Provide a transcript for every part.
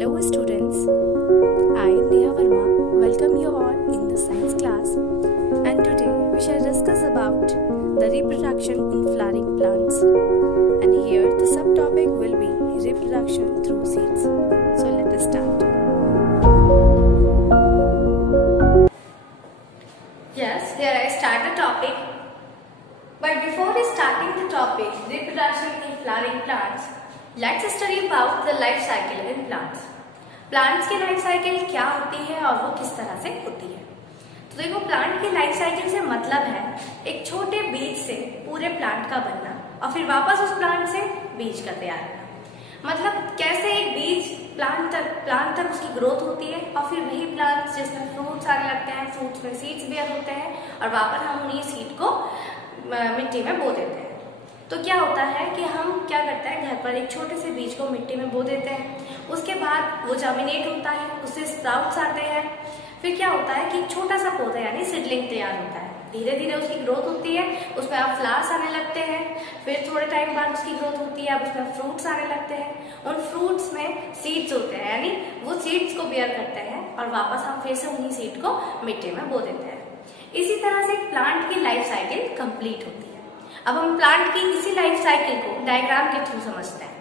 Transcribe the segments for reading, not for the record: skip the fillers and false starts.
Hello students, I Neha Verma welcome you all in the science class, and today we shall discuss about the reproduction in flowering plants, and here the subtopic will be reproduction through seeds. So let us start. Yes, here I start the topic. But before starting the topic, reproduction in flowering plants, let's study about the life cycle in plants. Plants की life cycle क्या होती है और वो किस तरह से होती है। तो देखो, प्लांट की लाइफ साइकिल से मतलब है एक छोटे बीज से पूरे प्लांट का बनना और फिर वापस उस प्लांट से बीज का तैयार होना। मतलब कैसे एक बीज प्लांट तक उसकी ग्रोथ होती है और फिर वही प्लांट जिसमें फ्रूट्स आने लगते हैं, फ्रूट्स में सीड्स बेयर होते हैं और वापस हम उन्हीं सीड को मिट्टी में बो देते हैं। तो क्या होता है कि हम क्या करते हैं, घर पर एक छोटे से बीज को मिट्टी में बो देते हैं, उसके बाद वो जर्मिनेट होता है, उससे स्प्राउट्स आते हैं, फिर क्या होता है कि एक छोटा सा पौधा यानी सीडलिंग तैयार होता है। धीरे धीरे उसकी ग्रोथ होती है, उसमें अब फ्लावर्स आने लगते हैं, फिर थोड़े टाइम बाद उसकी ग्रोथ होती है, अब उसमें फ्रूट्स आने लगते हैं। उन फ्रूट्स में सीड्स होते हैं, यानी वो सीड्स को बेयर करते हैं और वापस हम फिर से उन्हीं सीड को मिट्टी में बो देते हैं। इसी तरह से प्लांट की लाइफ साइकिल कंप्लीट होती है। अब हम प्लांट की इसी लाइफ साइकिल को डायग्राम के थ्रू समझते हैं।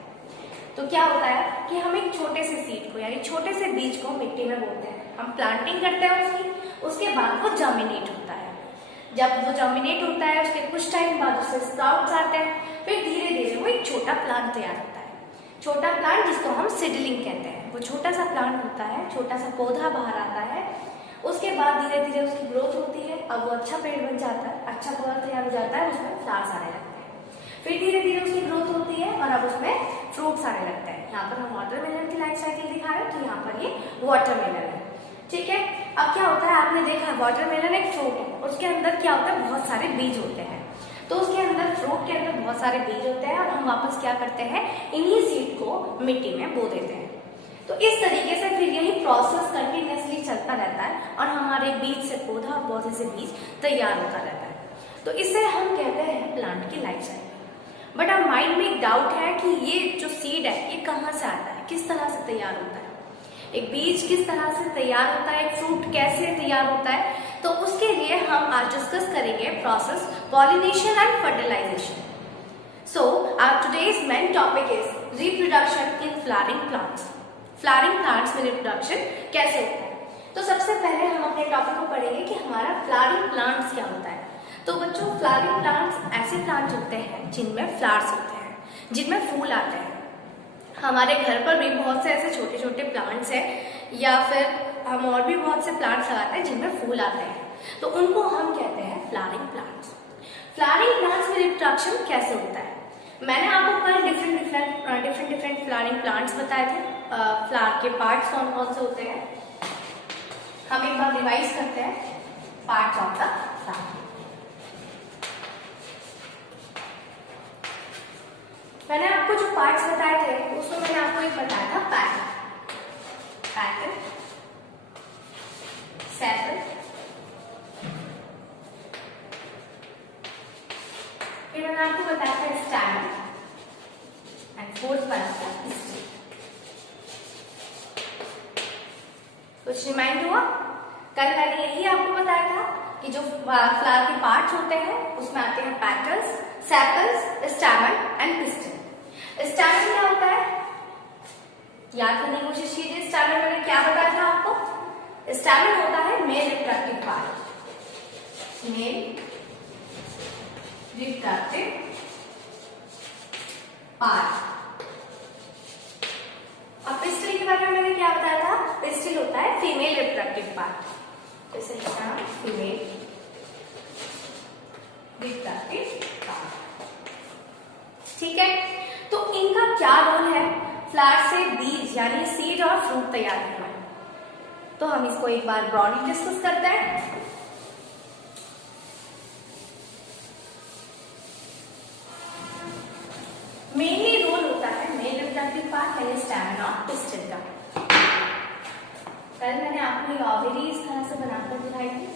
तो क्या होता है कि हम एक छोटे से सीड को यानी छोटे से बीज को मिट्टी में बोते हैं, हम प्लांटिंग करते हैं उसकी, उसके बाद वो जर्मिनेट होता है। जब वो जर्मिनेट होता है उसके कुछ टाइम बाद उससे स्प्राउट्स आते हैं, फिर धीरे धीरे वो एक छोटा प्लांट तैयार होता है। छोटा प्लांट जिसको हम सीडलिंग कहते हैं, वो छोटा सा प्लांट होता है, छोटा सा पौधा बाहर आता है। उसके बाद धीरे धीरे उसकी ग्रोथ होती है, अब वो अच्छा पेड़ बन जाता है, अच्छा पौधा तैयार हो जाता है, उसमें फ्लावर्स आने लगते हैं। फिर धीरे धीरे उसकी ग्रोथ होती है और अब उसमें फ्रूट्स आने लगते हैं। यहाँ पर हम वाटरमेलन की लाइफ साइकिल दिखा रहे हैं, तो यहाँ पर ये वाटरमेलन है, ठीक है। अब क्या होता है, आपने देखा वाटरमेलन एक फ्रूट है, उसके अंदर क्या होता है, बहुत सारे बीज होते हैं। तो उसके अंदर फ्रूट के अंदर बहुत सारे बीज होते हैं और हम वापस क्या करते हैं, इन्हीं सीड को मिट्टी में बो देते हैं। तो इस तरीके से फिर यही प्रोसेस कंटिन्यूअसली चलता रहता है और हमारे बीज से पौधा और पौधे से बीज तैयार होता रहता है। तो इसे हम कहते हैं प्लांट की लाइफ साइकिल। बट अब माइंड में एक डाउट है कि ये जो सीड है ये कहाँ से आता है, किस तरह से तैयार होता है, एक बीज किस तरह से तैयार होता है, एक फ्रूट कैसे तैयार होता है। तो उसके लिए हम आज डिस्कस करेंगे process pollination and fertilization. So our today's main topic is reproduction in flowering plants. Flowering plants में रिप्रोडक्शन कैसे होता है। तो सबसे पहले हम अपने टॉपिक को पढ़ेंगे कि हमारा फ्लावरिंग प्लांट्स क्या होता है। तो बच्चों, फ्लावरिंग प्लांट्स ऐसे प्लांट्स होते हैं जिनमें फ्लावर्स होते हैं, जिनमें फूल आते हैं। हमारे घर पर भी बहुत से ऐसे छोटे छोटे प्लांट्स हैं या फिर हम और भी बहुत से प्लांट्स लगाते हैं जिनमें फूल आते हैं, तो उनको हम कहते हैं फ्लावरिंग प्लांट्स। फ्लावरिंग प्लांट्स में रिप्रोडक्शन कैसे होता है, मैंने आपको कल डिफरेंट फ्लावरिंग प्लांट्स बताए थे। फ्लावर के पार्ट्स कौन कौन से होते हैं, हम एक बार रिवाइज करते हैं पार्ट्स ऑफ द फ्लावर। मैंने आपको जो पार्ट्स बताए थे उसमें मैंने आपको एक बताया था पैटर्न, सेपल, फिर मैंने आपको बताया था स्टैमेन एंड फोर्थ वाला था स्टिल। कुछ रिमाइंड हुआ? कल मैंने यही आपको बताया था कि जो फ्लावर के पार्ट्स होते हैं उसमें आते हैं petals, sepals, stamen and pistol. Stamen क्या होता है, याद करने की कोशिश कीजिए। स्टैमेन मैंने क्या बताया था आपको, स्टैमेन होता है male reproductive part, male reproductive part. अब पिस्टल के बारे में मैंने क्या बताया था, पिस्टल होता है फीमेल रिप्रोडक्टिव पार्ट। इसे लिखना फीमेल रिप्रोडक्टिव पार्ट, ठीक है। तो इनका क्या रोल है फ्लावर से बीज यानी सीड और फ्रूट तैयार करना है। तो हम इसको एक बार ब्रॉडली डिस्कस करते हैं। मेनली रोल होता है मेल रिप्रोडक्टिव पार्ट यानी स्टैमेन और पिस्टल का। कल मैंने आपको ये ओवरी इस तरह से बनाकर दिखाई थी,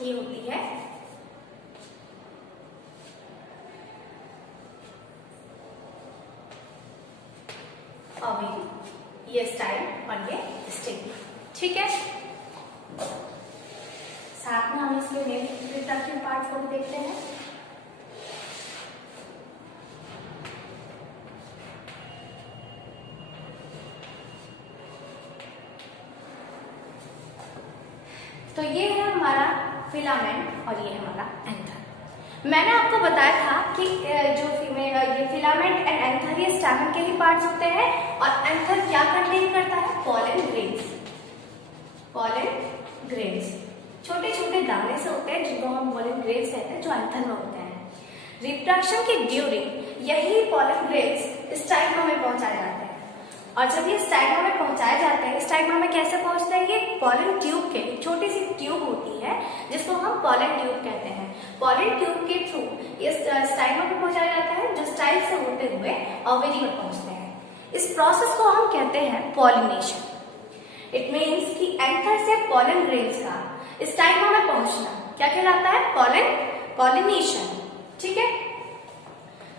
ये होती है ओवेरी, ये स्टाइल और ये स्टिग्मा। ठीक है, साथ में हम इसके मेन रिप्रोडक्टिव पार्ट्स को भी देखते हैं। तो ये है हमारा फिलामेंट और ये हमारा एंथर। मैंने आपको बताया था कि जो ये फिलामेंट एंड एंथर ये स्टैमेन के ही पार्ट्स होते हैं और एंथर क्या कंटेन करता है? Pollen grains. पॉलन ग्रेन्स छोटे छोटे दाने से होते हैं जिनको हम पॉलन ग्रेन्स कहते हैं, जो एंथर में होते हैं। रिप्रोडक्शन के ड्यूरिंग यही पॉलन ग्रेन्स स्टाइग्मा में पहुंचाए जाते हैं और जब ये स्टाइग्मा में पहुंचाए जाते हैं, स्टाइग्मा में कैसे पहुंचते हैं? ये पॉलन ट्यूब के, छोटी सी ट्यूब होती है जिसको हम पॉलन ट्यूब कहते हैं। पॉलन ट्यूब के थ्रू ये स्टाइग्मा में पहुंचाया जाता है, जो स्टाइल से होते हुए ओवेरी में पहुंचते हैं। इस प्रोसेस को हम कहते हैं पॉलिनेशन। इट मीन्स कि एंथर से पॉलन ग्रेन्स का स्टाइग्मा में पहुंचना क्या कहलाता है? पॉलिनेशन। ठीक है,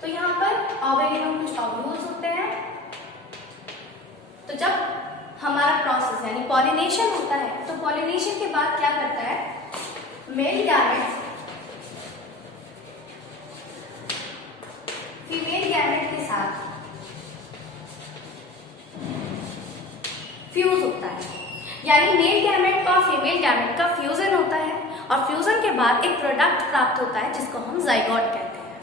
तो यहाँ पर ओवेरी में कुछ ओव्यूल्स होते हैं। तो जब हमारा प्रोसेस यानी पॉलिनेशन होता है, तो पॉलिनेशन के बाद क्या करता है? मेल गैमेट फीमेल गैमेट के साथ फ्यूज होता है, यानी मेल गैमेट और फीमेल गैमेट का फ्यूजन होता है और फ्यूजन के बाद एक प्रोडक्ट प्राप्त होता है जिसको हम जाइगोट कहते हैं।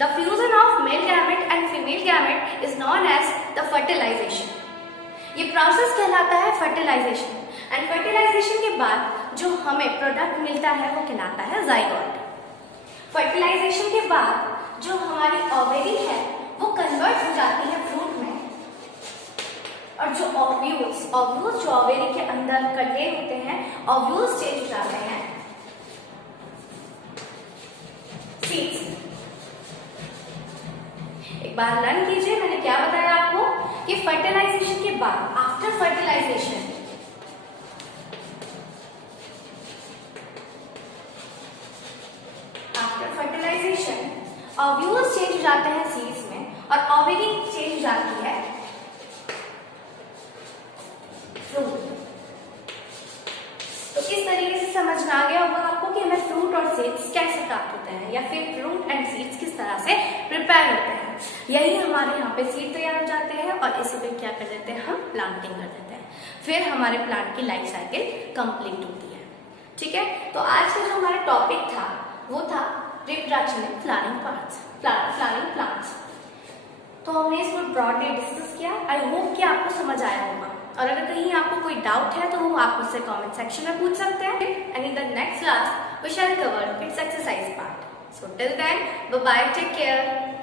The fusion of male gamete and female gamete is known as the fertilization. ये प्रोसेस कहलाता है फर्टिलाइजेशन एंड फर्टिलाइजेशन के बाद जो हमें प्रोडक्ट मिलता है वो कहलाता है जाइगोट। फर्टिलाइजेशन के बाद जो हमारी ओवेरी है वो कन्वर्ट हो जाती है फ्रूट में और जो ओव्यूल्स जो ओवेरी के अंदर कंटेन होते हैं, ओव्यूल्स चेंज हो जाते हैं सीड्स। एक बार लर्न कीजिए, मैंने क्या बताया आपको कि फर्टिलाइजेशन के बाद, आफ्टर फर्टिलाइजेशन, ओव्यूल्स चेंज हो जाते हैं सीड्स में और ओवेरी चेंज हो जाती है फ्रूट। तो इस तरीके से समझ में आ गया होगा आपको कि हमें फ्रूट और सीड्स कैसे प्राप्त होते हैं या फिर फ्रूट एंड सीड्स किस तरह से प्रिपेयर होते हैं। यही हमारे यहाँ पे सीड तैयार हो जाते हैं और इसी पे क्या कर देते हैं? हम प्लांटिंग कर देते हैं, फिर हमारे प्लांट की लाइफ साइकिल कंप्लीट होती है। ठीक है, तो आज का जो हमारा टॉपिक था वो था रिप्रोडक्शन इन फ्लावरिंग प्लांट्स। तो हमने इसको ब्रॉडली डिस्कस किया। आई होप कि आपको समझ आया होगा और अगर कहीं आपको कोई डाउट है तो वो आप मुझसे कमेंट सेक्शन में पूछ सकते हैं। And in the next class we shall cover its exercise part. So till then, bye bye, take care.